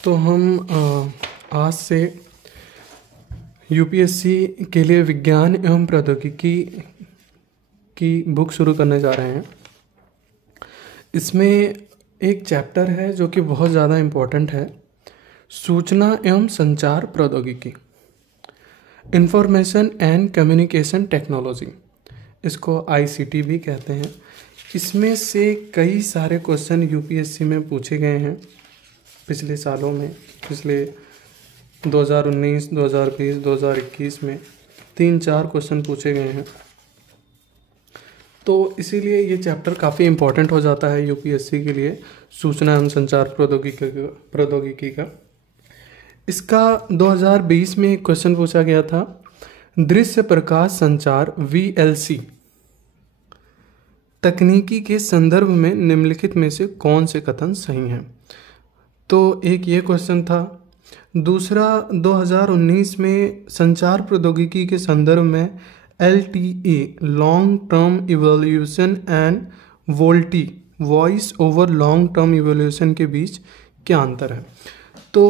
तो हम आज से यूपीएससी के लिए विज्ञान एवं प्रौद्योगिकी की बुक शुरू करने जा रहे हैं। इसमें एक चैप्टर है जो कि बहुत ज़्यादा इम्पोर्टेंट है, सूचना एवं संचार प्रौद्योगिकी, इंफॉर्मेशन एंड कम्युनिकेशन टेक्नोलॉजी, इसको आईसीटी भी कहते हैं। इसमें से कई सारे क्वेश्चन यूपीएससी में पूछे गए हैं पिछले सालों में, पिछले 2019, 2020, 2021 में 3-4 क्वेश्चन पूछे गए हैं। तो इसीलिए ये चैप्टर काफ़ी इम्पोर्टेंट हो जाता है यूपीएससी के लिए, सूचना एवं संचार प्रौद्योगिकी का। इसका 2020 में एक क्वेश्चन पूछा गया था, दृश्य प्रकाश संचार VLC तकनीकी के संदर्भ में निम्नलिखित में से कौन से कथन सही हैं। तो एक ये क्वेश्चन था। दूसरा, 2019 में संचार प्रौद्योगिकी के संदर्भ में LTA long term evolution and VoLTE voice over long term evolution के बीच क्या अंतर है। तो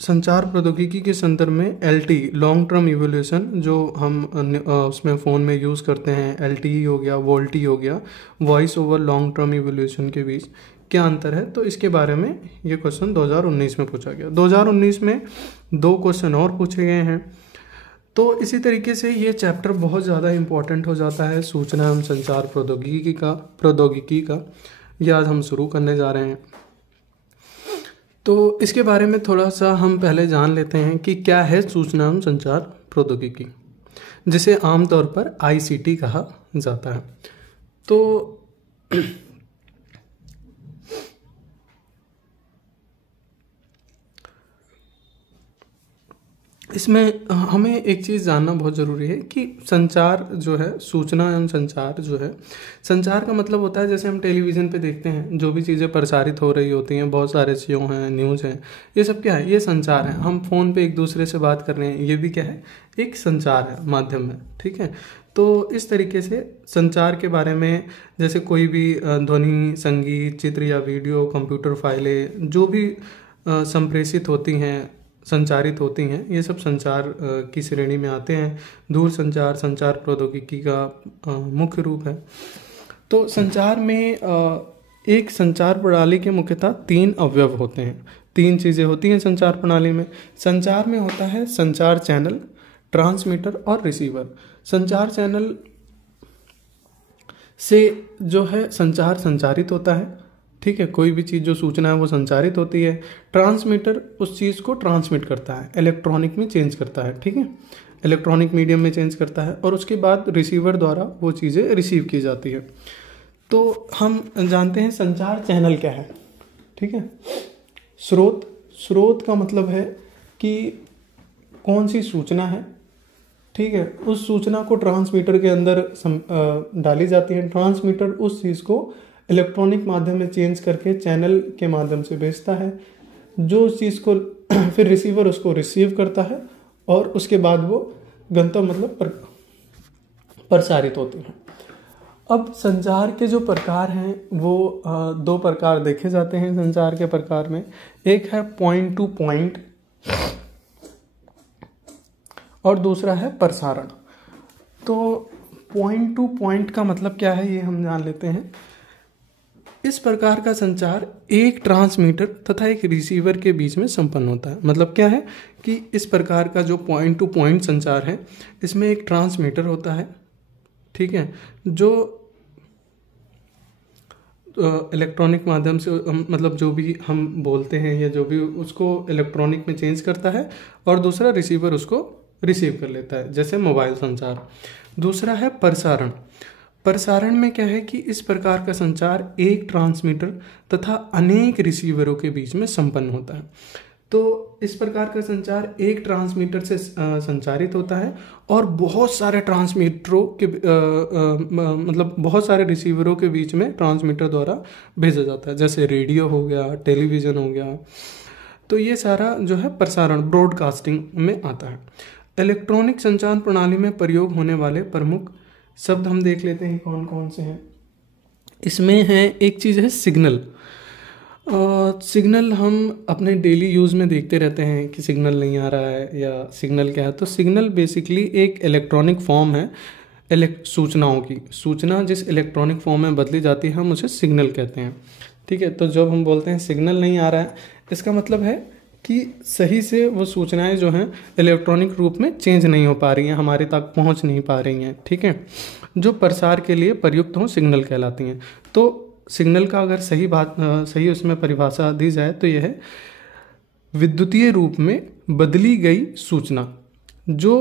संचार प्रौद्योगिकी के संदर्भ में LTE लॉन्ग टर्म इवोल्यूशन जो हम उसमें फ़ोन में यूज़ करते हैं, LTE हो गया, वोल्टी हो गया, voice over long term evolution के बीच क्या अंतर है। तो इसके बारे में ये क्वेश्चन 2019 में पूछा गया। 2019 में 2 क्वेश्चन और पूछे गए हैं। तो इसी तरीके से ये चैप्टर बहुत ज़्यादा इम्पोर्टेंट हो जाता है, सूचना एवं संचार प्रौद्योगिकी का ये आज हम शुरू करने जा रहे हैं। तो इसके बारे में थोड़ा सा हम पहले जान लेते हैं कि क्या है सूचना एवं संचार प्रौद्योगिकी, जिसे आमतौर पर ICT कहा जाता है। तो इसमें हमें एक चीज़ जानना बहुत ज़रूरी है कि संचार जो है, सूचना एवं संचार जो है, संचार का मतलब होता है जैसे हम टेलीविज़न पे देखते हैं जो भी चीज़ें प्रसारित हो रही होती हैं, बहुत सारे शो हैं, न्यूज़ हैं, ये सब क्या है, ये संचार है। हम फ़ोन पे एक दूसरे से बात कर रहे हैं, ये भी क्या है, एक संचार है माध्यम में, ठीक है। तो इस तरीके से संचार के बारे में जैसे कोई भी ध्वनि, संगीत, चित्र या वीडियो, कंप्यूटर फाइलें जो भी संप्रेषित होती हैं, संचारित होती हैं, ये सब संचार की श्रेणी में आते हैं। दूर संचार संचार प्रौद्योगिकी का मुख्य रूप है। तो संचार में एक संचार प्रणाली के मुख्यतः 3 अवयव होते हैं, 3 चीज़ें होती हैं संचार प्रणाली में। संचार में होता है संचार चैनल, ट्रांसमीटर और रिसीवर। संचार चैनल से जो है संचार संचारित होता है, ठीक है, कोई भी चीज़ जो सूचना है वो संचारित होती है। ट्रांसमीटर उस चीज़ को ट्रांसमिट करता है, इलेक्ट्रॉनिक में चेंज करता है, ठीक है, इलेक्ट्रॉनिक मीडियम में चेंज करता है, और उसके बाद रिसीवर द्वारा वो चीज़ें रिसीव की जाती है। तो हम जानते हैं संचार चैनल क्या है, ठीक है। स्रोत का मतलब है कि कौन सी सूचना है, ठीक है, उस सूचना को ट्रांसमीटर के अंदर डाली जाती है। ट्रांसमीटर उस चीज़ को इलेक्ट्रॉनिक माध्यम में चेंज करके चैनल के माध्यम से भेजता है, जो उस चीज़ को फिर रिसीवर उसको रिसीव करता है, और उसके बाद वो गंतव्य मतलब प्रसारित होते हैं। अब संचार के जो प्रकार हैं वो 2 प्रकार देखे जाते हैं संचार के प्रकार में। एक है पॉइंट टू पॉइंट और दूसरा है प्रसारण। तो पॉइंट टू पॉइंट का मतलब क्या है ये हम जान लेते हैं। इस प्रकार का संचार एक ट्रांसमीटर तथा एक रिसीवर के बीच में संपन्न होता है। मतलब क्या है कि इस प्रकार का जो पॉइंट टू पॉइंट संचार है, इसमें एक ट्रांसमीटर होता है, ठीक है, जो इलेक्ट्रॉनिक माध्यम से मतलब जो भी हम बोलते हैं या जो भी उसको इलेक्ट्रॉनिक में चेंज करता है, और दूसरा रिसीवर उसको रिसीव कर लेता है, जैसे मोबाइल संचार। दूसरा है प्रसारण। प्रसारण में क्या है कि इस प्रकार का संचार एक ट्रांसमीटर तथा अनेक रिसीवरों के बीच में संपन्न होता है। तो इस प्रकार का संचार एक ट्रांसमीटर से संचारित होता है और बहुत सारे ट्रांसमीटरों के मतलब बहुत सारे रिसीवरों के बीच में ट्रांसमीटर द्वारा भेजा जाता है, जैसे रेडियो हो गया, टेलीविज़न हो गया। तो ये सारा जो है प्रसारण, ब्रॉडकास्टिंग में आता है। इलेक्ट्रॉनिक संचार प्रणाली में प्रयोग होने वाले प्रमुख शब्द हम देख लेते हैं कौन कौन से हैं। इसमें है, एक चीज़ है सिग्नल। सिग्नल हम अपने डेली यूज़ में देखते रहते हैं कि सिग्नल नहीं आ रहा है या सिग्नल क्या है। तो सिग्नल बेसिकली एक इलेक्ट्रॉनिक फॉर्म है सूचनाओं की। सूचना जिस इलेक्ट्रॉनिक फॉर्म में बदली जाती है हम उसे सिग्नल कहते हैं। ठीक है, तो जब हम बोलते हैं सिग्नल नहीं आ रहा है, इसका मतलब है कि सही से वो सूचनाएं जो हैं इलेक्ट्रॉनिक रूप में चेंज नहीं हो पा रही हैं, हमारे तक पहुंच नहीं पा रही हैं। ठीक है, जो प्रसार के लिए प्रयुक्त हों सिग्नल कहलाती हैं। तो सिग्नल का अगर सही उसमें परिभाषा दी जाए तो यह है विद्युतीय रूप में बदली गई सूचना जो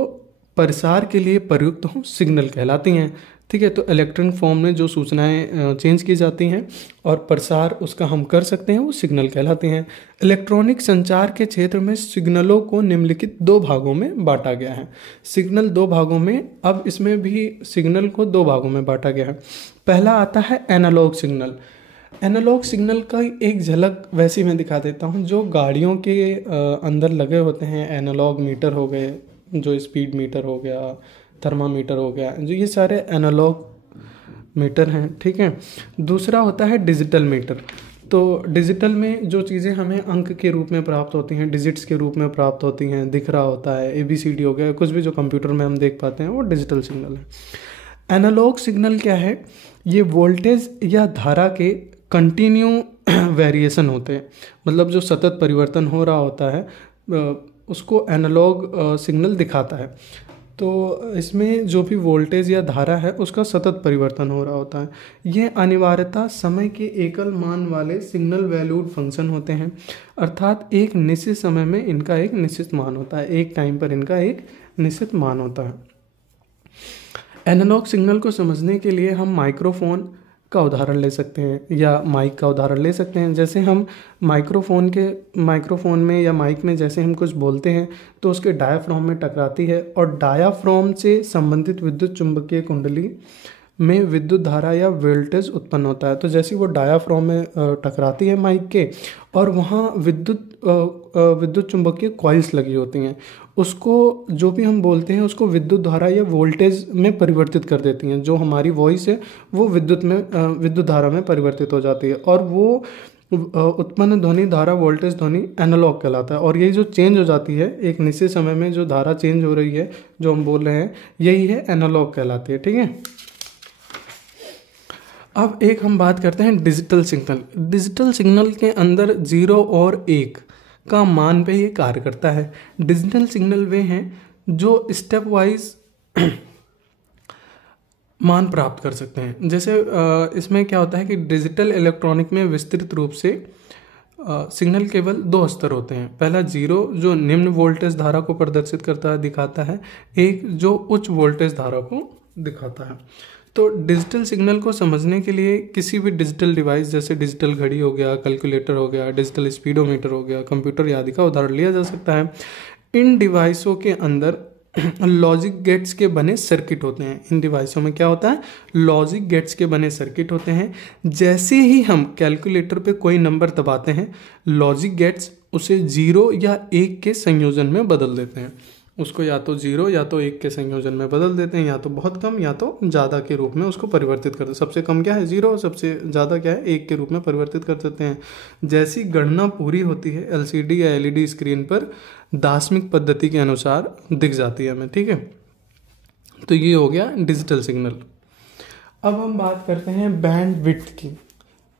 प्रसार के लिए प्रयुक्त हों सिग्नल कहलाती हैं। ठीक है, तो इलेक्ट्रॉनिक फॉर्म में जो सूचनाएं चेंज की जाती हैं और प्रसार उसका हम कर सकते हैं वो सिग्नल कहलाती हैं। इलेक्ट्रॉनिक संचार के क्षेत्र में सिग्नलों को निम्नलिखित दो भागों में बांटा गया है। सिग्नल दो भागों में, अब इसमें भी सिग्नल को दो भागों में बांटा गया है। पहला आता है एनालॉग सिग्नल। एनालॉग सिग्नल का एक झलक वैसे मैं दिखा देता हूँ। जो गाड़ियों के अंदर लगे होते हैं एनालॉग मीटर हो गए, जो स्पीड मीटर हो गया, थर्मामीटर हो गया, जो ये सारे एनालॉग मीटर हैं। ठीक है, दूसरा होता है डिजिटल मीटर। तो डिजिटल में जो चीज़ें हमें अंक के रूप में प्राप्त होती हैं, डिजिट्स के रूप में प्राप्त होती हैं, दिख रहा होता है, ABCD हो गया, कुछ भी जो कंप्यूटर में हम देख पाते हैं वो डिजिटल सिग्नल है। एनालॉग सिग्नल क्या है? ये वोल्टेज या धारा के कंटिन्यू वेरिएशन होते हैं, मतलब जो सतत परिवर्तन हो रहा होता है उसको एनालॉग सिग्नल दिखाता है। तो इसमें जो भी वोल्टेज या धारा है उसका सतत परिवर्तन हो रहा होता है। ये अनिवार्यतः समय के एकल मान वाले सिग्नल वैल्यूड फंक्शन होते हैं, अर्थात एक निश्चित समय में इनका एक निश्चित मान होता है, एक टाइम पर इनका एक निश्चित मान होता है। एनालॉग सिग्नल को समझने के लिए हम माइक्रोफोन का उदाहरण ले सकते हैं या माइक का उदाहरण ले सकते हैं। जैसे हम माइक्रोफोन में या माइक में जैसे हम कुछ बोलते हैं तो उसके डायाफ्राम में टकराती है और डायाफ्राम से संबंधित विद्युत चुंबकीय कुंडली में विद्युत धारा या वोल्टेज उत्पन्न होता है। तो जैसे वो डायाफ्राम में टकराती है माइक के और वहाँ विद्युत चुंबकीय कॉइल्स लगी होती हैं, उसको जो भी हम बोलते हैं उसको विद्युत धारा या वोल्टेज में परिवर्तित कर देती हैं। जो हमारी वॉइस है वो विद्युत धारा में परिवर्तित हो जाती है और वो उत्पन्न ध्वनि धारा वोल्टेज ध्वनि एनालॉग कहलाता है। और यही जो चेंज हो जाती है एक निश्चित समय में, जो धारा चेंज हो रही है जो हम बोल रहे हैं, यही है एनालॉग कहलाती है। ठीक है, अब एक हम बात करते हैं डिजिटल सिग्नल। डिजिटल सिग्नल के अंदर 0 और 1 का मान पे ये कार्य करता है। डिजिटल सिग्नल वे हैं जो स्टेप वाइज मान प्राप्त कर सकते हैं। जैसे इसमें क्या होता है कि डिजिटल इलेक्ट्रॉनिक में विस्तृत रूप से सिग्नल केवल 2 स्तर होते हैं। पहला 0 जो निम्न वोल्टेज धारा को प्रदर्शित करता है दिखाता है, 1 जो उच्च वोल्टेज धारा को दिखाता है। तो डिजिटल सिग्नल को समझने के लिए किसी भी डिजिटल डिवाइस जैसे डिजिटल घड़ी हो गया, कैलकुलेटर हो गया, डिजिटल स्पीडोमीटर हो गया, कंप्यूटर आदि का उदाहरण लिया जा सकता है। इन डिवाइसों के अंदर लॉजिक गेट्स के बने सर्किट होते हैं। इन डिवाइसों में क्या होता है? लॉजिक गेट्स के बने सर्किट होते हैं। जैसे ही हम कैलकुलेटर पे कोई नंबर दबाते हैं, लॉजिक गेट्स उसे 0 या 1 के संयोजन में बदल देते हैं। उसको या तो 0 या तो 1 के संयोजन में बदल देते हैं, या तो बहुत कम या तो ज़्यादा के रूप में उसको परिवर्तित करते हैं। सबसे कम क्या है? 0, सबसे ज़्यादा क्या है? 1 के रूप में परिवर्तित कर देते हैं। जैसी गणना पूरी होती है LCD या LED स्क्रीन पर दार्शनिक पद्धति के अनुसार दिख जाती है हमें। ठीक है, तो ये हो गया डिजिटल सिग्नल। अब हम बात करते हैं बैंड विड्थ की।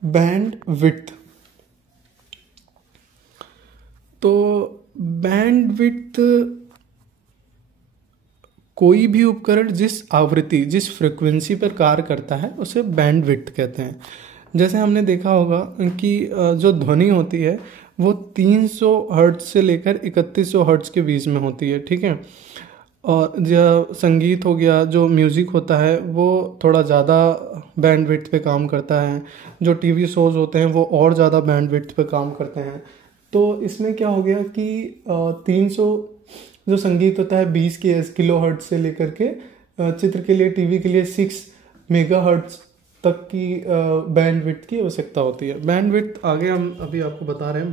बैंड विड्थ, तो बैंड विड्थ कोई भी उपकरण जिस आवृत्ति, जिस फ्रिक्वेंसी पर कार्य करता है उसे बैंड विड्थ कहते हैं। जैसे हमने देखा होगा कि जो ध्वनि होती है वो 300 हर्ट्ज से लेकर 3100 हर्ट्ज के बीच में होती है। ठीक है, और जो संगीत हो गया, जो म्यूज़िक होता है वो थोड़ा ज़्यादा बैंड विड्थ पे काम करता है। जो TV शोज़ होते हैं वो और ज़्यादा बैंड विड्थ पे काम करते हैं। तो इसमें क्या हो गया कि 300 जो संगीत होता है 20 किलो हर्ट्ज से लेकर के चित्र के लिए, TV के लिए 6 मेगा हर्ट्ज तक की बैंड विड्थ की आवश्यकता होती है। बैंड विड्थ आगे हम अभी आपको बता रहे हैं।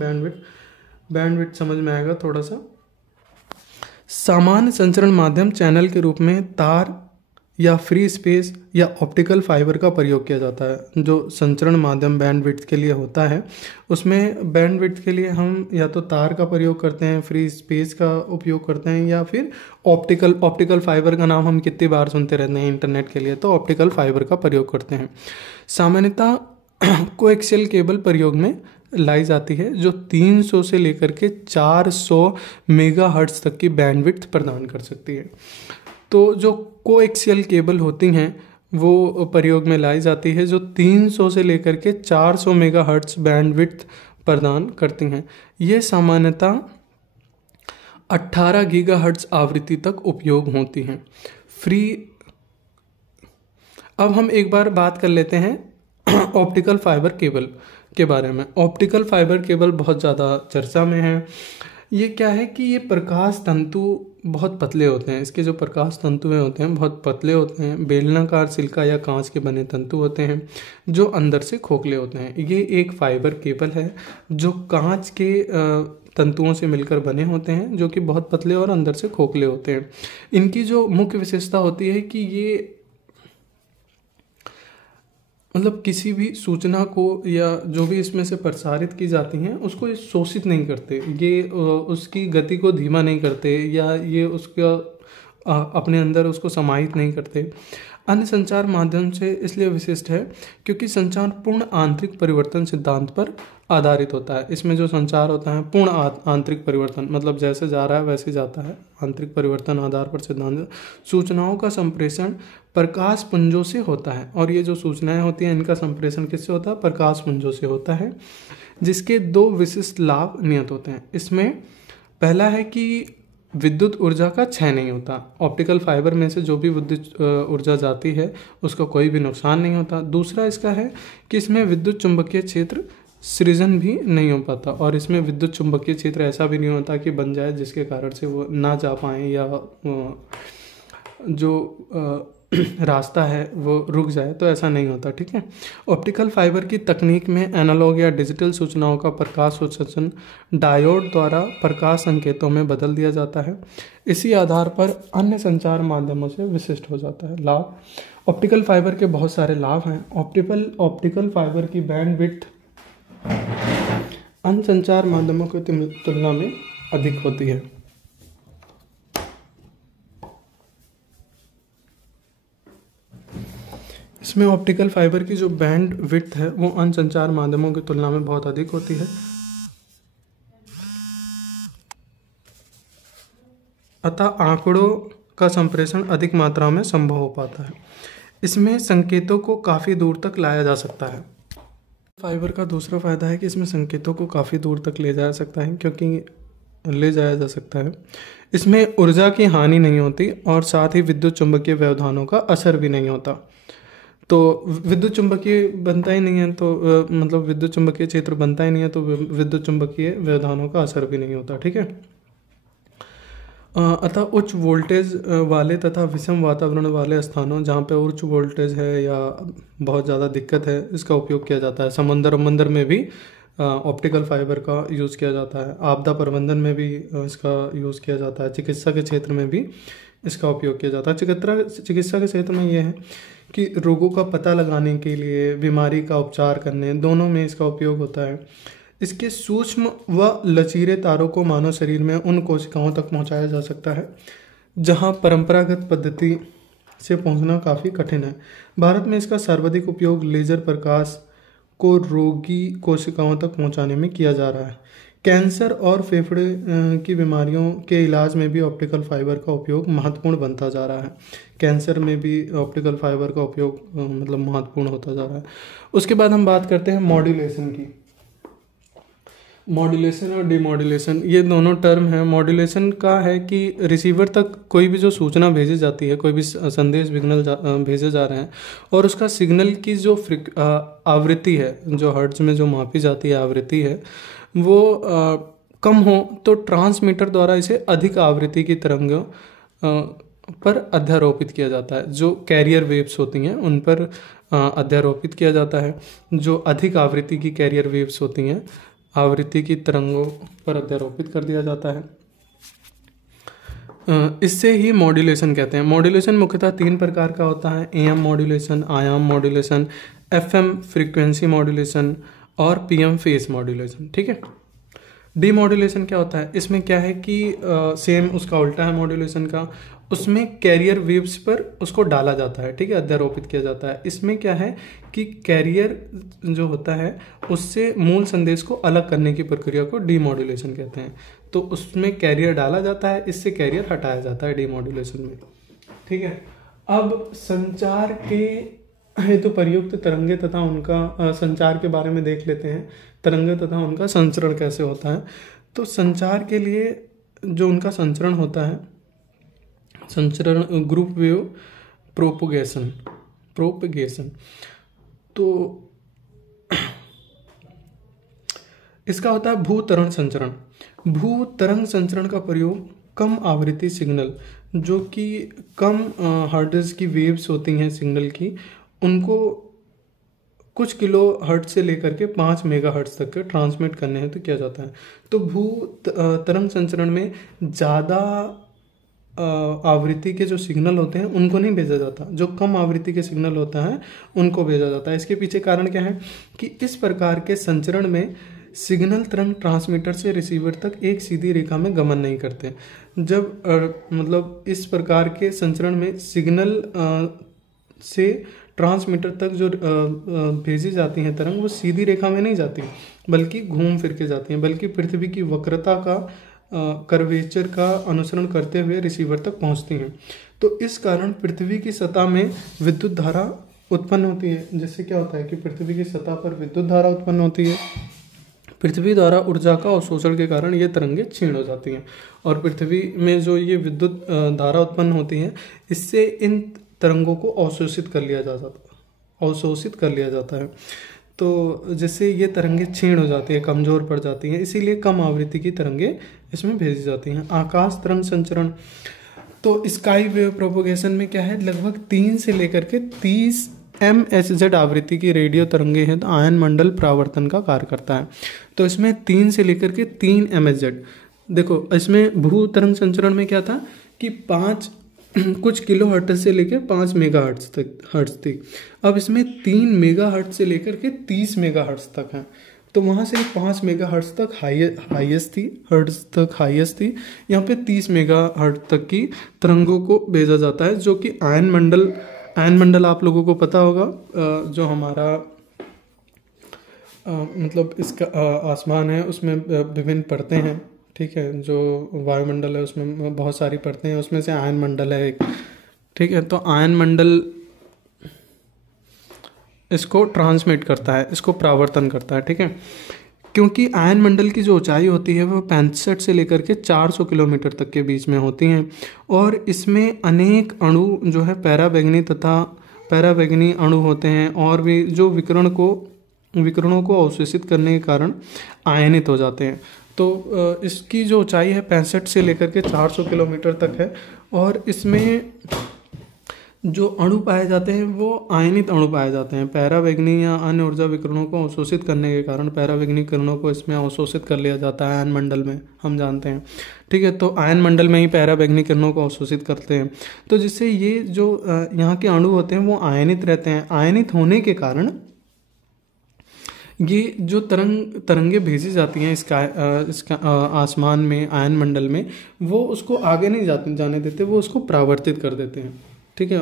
बैंड विड्थ समझ में आएगा थोड़ा सा। सामान्य संचरण माध्यम चैनल के रूप में तार या फ्री स्पेस या ऑप्टिकल फाइबर का प्रयोग किया जाता है। जो संचरण माध्यम बैंडविड्थ के लिए होता है, उसमें बैंडविड्थ के लिए हम या तो तार का प्रयोग करते हैं, फ्री स्पेस का उपयोग करते हैं, या फिर ऑप्टिकल फाइबर का नाम हम कितनी बार सुनते रहते हैं इंटरनेट के लिए, तो ऑप्टिकल फाइबर का प्रयोग करते हैं। सामान्यतः कोएक्सियल केबल प्रयोग में लाई जाती है, जो 300 से लेकर के 400 मेगाहर्ट्ज तक की बैंडविड्थ प्रदान कर सकती है। तो जो कोएक्सियल केबल होती हैं वो प्रयोग में लाई जाती है, जो 300 से लेकर के 400 मेगाहर्ट्ज बैंडविड्थ प्रदान करती हैं। ये सामान्यतः 18 गीगाहर्ट्ज आवृत्ति तक उपयोग होती हैं। फ्री अब हम एक बार बात कर लेते हैं ऑप्टिकल फाइबर केबल के बारे में। ऑप्टिकल फाइबर केबल बहुत ज़्यादा चर्चा में है। ये क्या है कि ये प्रकाश तंतु बहुत पतले होते हैं। इसके जो प्रकाश तंतु होते हैं बहुत पतले होते हैं, बेलनाकार सिलिका या कांच के बने तंतु होते हैं जो अंदर से खोखले होते हैं। ये एक फाइबर केबल है जो कांच के तंतुओं से मिलकर बने होते हैं, जो कि बहुत पतले और अंदर से खोखले होते हैं। इनकी जो मुख्य विशेषता होती है कि ये मतलब किसी भी सूचना को या जो भी इसमें से प्रसारित की जाती हैं उसको ये शोषित नहीं करते, ये उसकी गति को धीमा नहीं करते, या ये उसका अपने अंदर उसको समाहित नहीं करते। अन्य संचार माध्यम से इसलिए विशिष्ट है क्योंकि संचार पूर्ण आंतरिक परिवर्तन सिद्धांत पर आधारित होता है। इसमें जो संचार होता है पूर्ण आंतरिक परिवर्तन, मतलब जैसे जा रहा है वैसे जाता है, आंतरिक परिवर्तन आधार पर सिद्धांत। सूचनाओं का संप्रेषण प्रकाश पुंजों से होता है, और ये जो सूचनाएं होती हैं इनका संप्रेषण किससे होता है? प्रकाश पुंजों से होता है, जिसके दो विशिष्ट लाभ नियत होते हैं। इसमें पहला है कि विद्युत ऊर्जा का क्षय नहीं होता। ऑप्टिकल फाइबर में से जो भी विद्युत ऊर्जा जाती है उसका कोई भी नुकसान नहीं होता। दूसरा इसका है कि इसमें विद्युत चुंबकीय क्षेत्र सृजन भी नहीं हो पाता, और इसमें विद्युत चुंबकीय क्षेत्र ऐसा भी नहीं होता कि बन जाए जिसके कारण से वो ना जा पाएँ या जो रास्ता है वो रुक जाए, तो ऐसा नहीं होता। ठीक है। ऑप्टिकल फाइबर की तकनीक में एनालॉग या डिजिटल सूचनाओं का प्रकाश उत्सर्जन डायोड द्वारा प्रकाश संकेतों में बदल दिया जाता है। इसी आधार पर अन्य संचार माध्यमों से विशिष्ट हो जाता है। लाभ, ऑप्टिकल फाइबर के बहुत सारे लाभ हैं। ऑप्टिकल फाइबर की बैंडविड्थ अन्य संचार माध्यमों की तुलना में अधिक होती है। इसमें ऑप्टिकल फाइबर की जो बैंड विड्थ है वो अन्य संचार माध्यमों की तुलना में बहुत अधिक होती है, अतः आंकड़ों का संप्रेषण अधिक मात्रा में संभव हो पाता है। इसमें संकेतों को काफ़ी दूर तक लाया जा सकता है। फाइबर का दूसरा फायदा है कि इसमें संकेतों को काफ़ी दूर तक ले जाया सकता है, क्योंकि ले जाया जा सकता है। इसमें ऊर्जा की हानि नहीं होती और साथ ही विद्युत चुंबकीय व्यवधानों का असर भी नहीं होता। तो विद्युत चुंबकीय बनता ही नहीं है, तो मतलब विद्युत चुंबकीय क्षेत्र बनता ही नहीं है, तो विद्युत चुंबकीय व्यवधानों का असर भी नहीं होता। ठीक है। अतः उच्च वोल्टेज वाले तथा विषम वातावरण वाले स्थानों जहाँ पे उच्च वोल्टेज है या बहुत ज़्यादा दिक्कत है, इसका उपयोग किया जाता है। समुद्र में भी ऑप्टिकल फाइबर का यूज़ किया जाता है। आपदा प्रबंधन में भी इसका यूज़ किया जाता है। चिकित्सा के क्षेत्र में भी इसका उपयोग किया जाता है। चिकित्सा के क्षेत्र में यह है कि रोगों का पता लगाने के लिए, बीमारी का उपचार करने, दोनों में इसका उपयोग होता है। इसके सूक्ष्म व लचीले तारों को मानव शरीर में उन कोशिकाओं तक पहुंचाया जा सकता है जहां परंपरागत पद्धति से पहुंचना काफ़ी कठिन है। भारत में इसका सर्वाधिक उपयोग लेजर प्रकाश को रोगी कोशिकाओं तक पहुंचाने में किया जा रहा है। कैंसर और फेफड़े की बीमारियों के इलाज में भी ऑप्टिकल फाइबर का उपयोग महत्वपूर्ण बनता जा रहा है। कैंसर में भी ऑप्टिकल फाइबर का उपयोग मतलब महत्वपूर्ण होता जा रहा है। उसके बाद हम बात करते हैं मॉड्यूलेशन की। मॉड्यूलेशन और डिमॉड्यूलेशन, ये दोनों टर्म हैं। मॉड्यूलेशन का है कि रिसीवर तक कोई भी जो सूचना भेजी जाती है, कोई भी संदेश सिग्नल भेजे जा रहे हैं, और उसका सिग्नल की जो आवृत्ति है, जो हर्ट्ज में जो मापी जाती है आवृत्ति है, वो कम हो तो ट्रांसमीटर द्वारा इसे अधिक आवृत्ति की तरंगों पर अध्यारोपित किया जाता है। जो कैरियर वेव्स होती हैं उन पर अध्यारोपित किया जाता है। जो अधिक आवृत्ति की कैरियर वेव्स होती हैं, आवृत्ति की तरंगों पर अध्यारोपित कर दिया जाता है। इससे ही मॉड्यूलेशन कहते हैं। मॉड्यूलेशन मुख्यतः 3 प्रकार का होता है: एएम मॉड्यूलेशन, आयाम मॉड्यूलेशन, एफएम फ्रीक्वेंसी मॉड्यूलेशन और पीएम फेस मॉड्यूलेशन। ठीक है। डीमॉड्यूलेशन क्या होता है? इसमें क्या है कि सेम उसका उल्टा है मॉड्यूलेशन का। उसमें कैरियर वेव्स पर उसको डाला जाता है, ठीक है, अध्यारोपित किया जाता है। इसमें क्या है कि कैरियर जो होता है उससे मूल संदेश को अलग करने की प्रक्रिया को डीमॉड्यूलेशन कहते हैं। तो उसमें कैरियर डाला जाता है, इससे कैरियर हटाया जाता है डीमॉड्यूलेशन में। ठीक है। अब संचार के हेतु प्रयुक्त तरंगे तथा उनका संचार के बारे में देख लेते हैं। तरंगे तथा उनका संचरण कैसे होता है। तो संचार के लिए जो उनका संचरण होता है, संचरण ग्रुप वेव प्रोपगेशन। तो इसका होता है भूतरण संचरण। भूतरंग संचरण का प्रयोग कम आवृत्ति सिग्नल, जो कि कम हर्ट्ज की वेव्स होती हैं सिग्नल की, उनको कुछ किलो हर्ट्ज से लेकर के 5 मेगा हर्ट्ज तक के ट्रांसमिट करने हैं तो किया जाता है। तो भू तरंग संचरण में ज़्यादा आवृत्ति के जो सिग्नल होते हैं उनको नहीं भेजा जाता, जो कम आवृत्ति के सिग्नल होता है उनको भेजा जाता है। इसके पीछे कारण क्या है कि इस प्रकार के संचरण में सिग्नल तरंग ट्रांसमीटर से रिसीवर तक एक सीधी रेखा में गमन नहीं करते। जब मतलब इस प्रकार के संचरण में सिग्नल से ट्रांसमीटर तक जो भेजी जाती हैं तरंग, वो सीधी रेखा में नहीं जाती बल्कि घूम फिर के जाती हैं, बल्कि पृथ्वी की वक्रता का कर्वेचर का अनुसरण करते हुए रिसीवर तक पहुंचती हैं। तो इस कारण पृथ्वी की सतह में विद्युत धारा उत्पन्न होती है। जिससे क्या होता है कि पृथ्वी की सतह पर विद्युत धारा उत्पन्न होती है। पृथ्वी द्वारा ऊर्जा का अवशोषण के कारण ये तरंगे क्षीण हो जाती हैं, और पृथ्वी में जो ये विद्युत धारा उत्पन्न होती है, इससे इन तरंगों को अवशोषित कर लिया जाता है। तो जिससे ये तरंगे क्षीण हो जाती है, कमजोर पड़ जाती हैं, इसीलिए कम आवृत्ति की तरंगे इसमें भेजी जाती हैं। आकाश तरंग संचरण, तो स्काई वेव प्रोपोगेशन में क्या है, लगभग 3 से लेकर के 30 MHz आवृत्ति की रेडियो तरंगे हैं तो आयन मंडल परावर्तन का कार्य करता है। तो इसमें 3 से लेकर के 3 MHz, देखो इसमें भू तरंग संचरण में क्या था कि 5 कुछ किलो हर्ट्ज से लेकर 5 मेगा हर्ट्ज तक। अब इसमें 3 मेगा हर्ट्ज से लेकर के 30 मेगा हर्ट्ज तक है। तो वहाँ से 5 मेगा हर्ट्ज तक हाईएस्ट थी, यहाँ पे 30 मेगा हर्ट्ज तक की तरंगों को भेजा जाता है, जो कि आयन मंडल आप लोगों को पता होगा, जो हमारा मतलब इसका आसमान है उसमें विभिन्न परतें हैं। ठीक है। जो वायुमंडल है उसमें बहुत सारी परतें हैं, उसमें से आयन मंडल है एक। ठीक है। तो आयन मंडल इसको ट्रांसमिट करता है, इसको परावर्तन करता है। ठीक है। क्योंकि आयन मंडल की जो ऊंचाई होती है वो 65 से लेकर के 400 किलोमीटर तक के बीच में होती हैं, और इसमें अनेक अणु जो है पैराबैंगनी अणु होते हैं, और भी जो विकिरणों को अवशोषित करने के कारण आयनित हो जाते हैं। तो इसकी जो ऊंचाई है 65 से लेकर के 400 किलोमीटर तक है, और इसमें जो अणु पाए जाते हैं वो आयनित अणु पाए जाते हैं। पैराबैंगनी या अन्य ऊर्जा विकिरणों को अवशोषित करने के कारण पैराबैंगनी किरणों को इसमें अवशोषित कर लिया जाता है आयन मंडल में, हम जानते हैं। ठीक है। तो आयन मंडल में ही पैराबैंगनी किरणों को अवशोषित करते हैं, तो जिससे ये जो यहाँ के अणु होते हैं वो आयनित रहते हैं। आयनित होने के कारण ये जो तरंगे भेजी जाती हैं इसका आसमान में, आयन मंडल में, वो उसको आगे नहीं जाने देते, वो उसको परावर्तित कर देते हैं। ठीक है।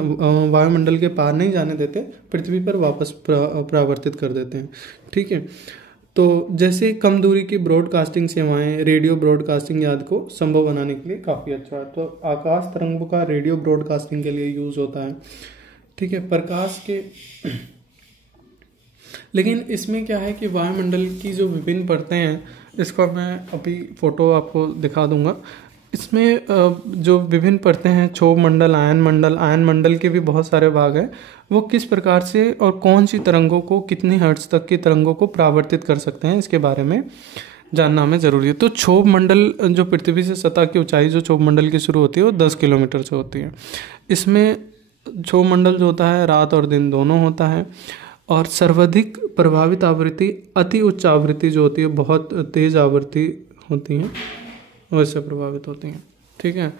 वायुमंडल के पार नहीं जाने देते, पृथ्वी पर वापस परावर्तित कर देते हैं। ठीक है। तो जैसे कम दूरी की ब्रॉडकास्टिंग सेवाएं रेडियो ब्रॉडकास्टिंग याद को संभव बनाने के लिए काफ़ी अच्छा है। तो आकाश तरंगों का रेडियो ब्रॉडकास्टिंग के लिए यूज़ होता है। ठीक है। प्रकाश के लेकिन इसमें क्या है कि वायुमंडल की जो विभिन्न परतें हैं, इसका मैं अभी फोटो आपको दिखा दूंगा। इसमें जो विभिन्न परतें हैं, क्षोभ मंडल, आयन मंडल के भी बहुत सारे भाग हैं, वो किस प्रकार से और कौन सी तरंगों को, कितनी हर्ट्ज तक की तरंगों को परावर्तित कर सकते हैं, इसके बारे में जानना हमें ज़रूरी है। तो क्षोभ मंडल, जो पृथ्वी से सतह की ऊंचाई जो क्षोभ मंडल की शुरू होती है वो 10 किलोमीटर से होती है। इसमें क्षोभ मंडल जो होता है रात और दिन दोनों होता है, और सर्वाधिक प्रभावित आवृत्ति अति उच्च आवृत्ति जो होती है, बहुत तेज आवृत्ति होती हैं, वैसे प्रभावित होती हैं। ठीक है।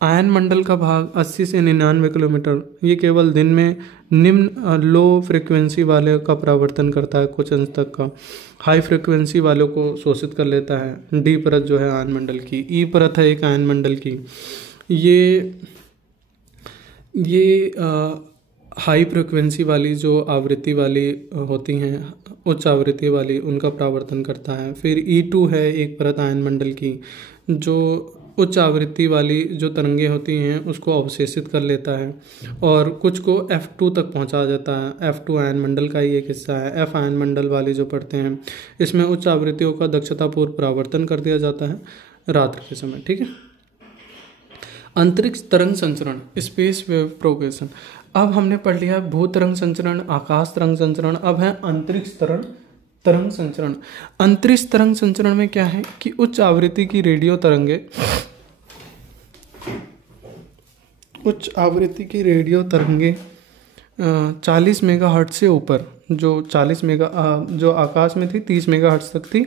आयन मंडल का भाग 80 से 99 किलोमीटर, ये केवल दिन में निम्न लो फ्रिक्वेंसी वाले का परावर्तन करता है, कुछ अंश तक का हाई फ्रिक्वेंसी वालों को शोषित कर लेता है। डी परत जो है आयन मंडल की, ई परत है एक आयन मंडल की, ये हाई फ्रिक्वेंसी वाली जो आवृत्ति वाली होती हैं, उच्च आवृत्ति वाली, उनका परावर्तन करता है। फिर E2 है एक परत आयन मंडल की, जो उच्च आवृत्ति वाली जो तरंगे होती हैं उसको अवशेषित कर लेता है और कुछ को F2 तक पहुंचा जाता है। F2 आयन मंडल का ही एक हिस्सा है। F आयन मंडल वाले जो पढ़ते हैं, इसमें उच्च आवृत्तियों का दक्षतापूर्व परावर्तन कर दिया जाता है रात्रि के समय। ठीक है। अंतरिक्ष तरंग संचरण, स्पेस वेव प्रोपेगेशन। अब हमने पढ़ लिया भू तरंग संचरण, आकाश तरंग संचरण, अब है अंतरिक्ष तरंग संचरण। अंतरिक्ष तरंग संचरण में क्या है कि उच्च आवृत्ति की रेडियो तरंगे 40 मेगाहर्ट्ज से ऊपर, जो आकाश में थी 30 मेगाहर्ट्ज तक थी,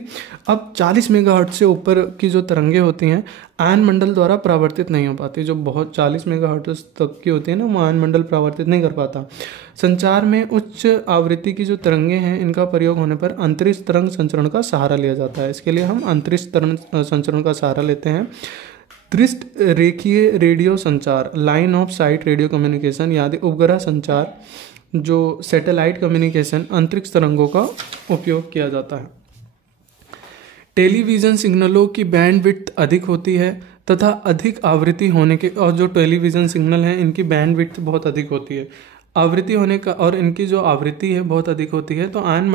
अब 40 मेगाहर्ट्ज से ऊपर की जो तरंगे होती हैं आयन मंडल द्वारा परावर्तित नहीं हो पाती। जो बहुत 40 मेगाहर्ट्ज तक की होती है ना, वो आयन मंडल परावर्तित नहीं कर पाता। संचार में उच्च आवृत्ति की जो तरंगे हैं, इनका प्रयोग होने पर अंतरिक्ष तरंग संचरण का सहारा लिया जाता है। इसके लिए हम अंतरिक्ष तरंग संचरण का सहारा लेते हैं। दृष्ट रेखीय रेडियो संचार, line of site radio communication, यानी उपग्रह संचार, जो सैटेलाइट कम्युनिकेशन, अंतरिक्ष तरंगों का उपयोग किया जाता है। टेलीविज़न सिग्नलों की बैंडविड्थ अधिक होती है तथा अधिक आवृत्ति होने के, और जो टेलीविज़न सिग्नल हैं इनकी बैंडविड्थ बहुत अधिक होती है, आवृत्ति होने का, और इनकी जो आवृत्ति है बहुत अधिक होती है, तो आयन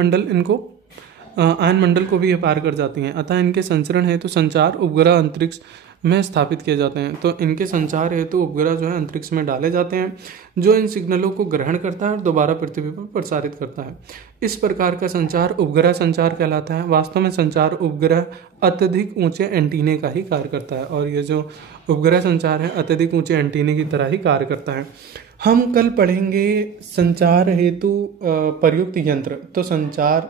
मंडल को भी ये पार कर जाती हैं। अतः इनके संचरण हेतु संचार उपग्रह अंतरिक्ष में स्थापित किए जाते हैं। तो इनके संचार हेतु उपग्रह जो है अंतरिक्ष में डाले जाते हैं, जो इन सिग्नलों को ग्रहण करता है और दोबारा पृथ्वी पर प्रसारित करता है। इस प्रकार का संचार उपग्रह संचार कहलाता है। वास्तव में संचार उपग्रह अत्यधिक ऊंचे एंटीने का ही कार्य करता है, और ये जो उपग्रह संचार है अत्यधिक ऊंचे एंटीने की तरह ही कार्य करता है। हम कल पढ़ेंगे संचार हेतु प्रयुक्त यंत्र। तो संचार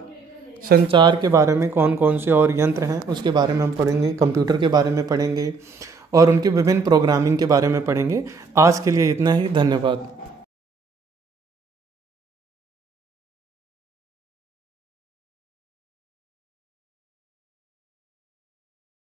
के बारे में कौन कौन से और यंत्र हैं उसके बारे में हम पढ़ेंगे, कंप्यूटर के बारे में पढ़ेंगे और उनके विभिन्न प्रोग्रामिंग के बारे में पढ़ेंगे। आज के लिए इतना ही, धन्यवाद।